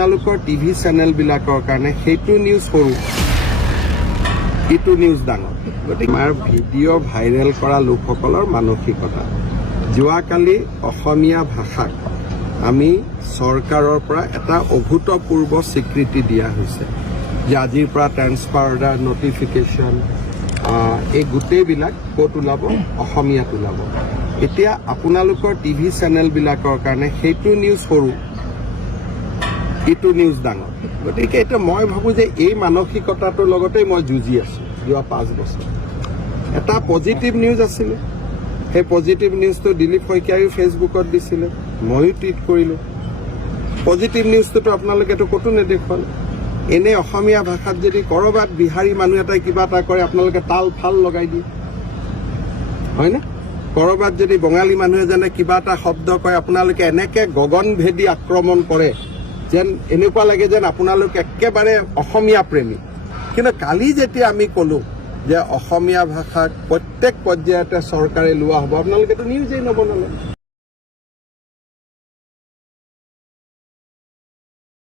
আপোনালোকৰ টিভি চেনেলবিলাকৰ কাৰণে সেইটো নিউজ সৰু, ইটো নিউজ ডাঙৰ। গতিকে আমাৰ ভিডিঅ' ভাইৰেল কৰা লোকসকলৰ মানসিকতা। যোৱাকালি অসমীয়া ভাষাক আমি চৰকাৰৰ পৰা এটা অভূতপূৰ্ব স্বীকৃতি দিয়া হৈছে যে আজিৰ পৰা ট্ৰেন্সফাৰ অৰ্ডাৰ, নটিফিকেশ্যন, এই গোটেইবিলাক ক'ত ওলাব? অসমীয়াত ওলাব। এতিয়া আপোনালোকৰ টিভি চেনেলবিলাকৰ কাৰণে সেইটো নিউজ সৰু, ইটো নিউজ ডাঙৰ। গতিকে এতিয়া মই ভাবোঁ যে এই মানসিকতাটোৰ লগতেই মই যুঁজি আছোঁ যোৱা 5 বছৰ। এটা পজিটিভ নিউজ আছিলে, সেই পজিটিভ নিউজটো দিলীপ শইকীয়ায়ো ফেচবুকত দিছিলে, ময়ো টুইট কৰিলোঁ। পজিটিভ নিউজটোতো আপোনালোকেতো ক'তো নেদেখুৱালে। এনে অসমীয়া ভাষাত যদি ক'ৰবাত বিহাৰী মানুহ এটাই কিবা এটা কৰে আপোনালোকে তাল ফাল লগাই দিয়ে, হয়নে? ক'ৰবাত যদি বঙালী মানুহ এজনে কিবা এটা শব্দ কয় আপোনালোকে এনেকৈ গগনভেদী আক্ৰমণ কৰে যেন এনেকুৱা লাগে যেন আপোনালোক একেবাৰে অসমীয়া প্ৰেমী। কিন্তু কালি যেতিয়া আমি ক'লোঁ যে অসমীয়া ভাষাক প্ৰত্যেক পৰ্যায়তে চৰকাৰে লোৱা হ'ব, আপোনালোকেতো নিউজেই নবনালে।